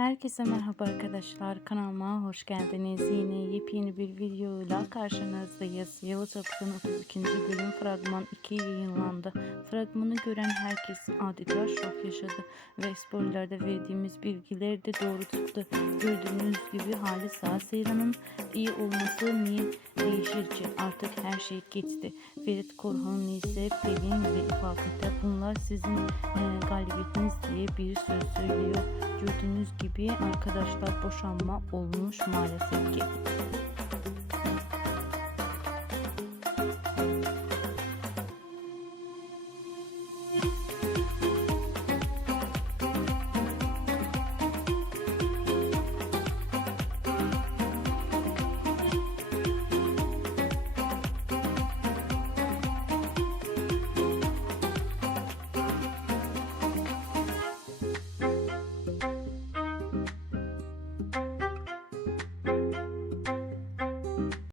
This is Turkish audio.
Herkese merhaba arkadaşlar. Kanalıma hoş geldiniz. Yine yepyeni bir videoyla karşınızdayız. Yıldız Aksu'nun 32. bölüm fragman 2 yayınlandı. Fragmanı gören herkes adeta şok yaşadı ve spoilerlerde verdiğimiz bilgiler de doğru çıktı. Gördüğünüz gibi Halis Seyran'ın iyi olması niye değişir ki? Artık her şey geçti. Ferit Korhan ise Pelin ve İfakete bunlar sizin e, galibiyetiniz diye bir söz söylüyor. Gördüğünüz gibi arkadaşlar boşanma olmuş maalesef ki.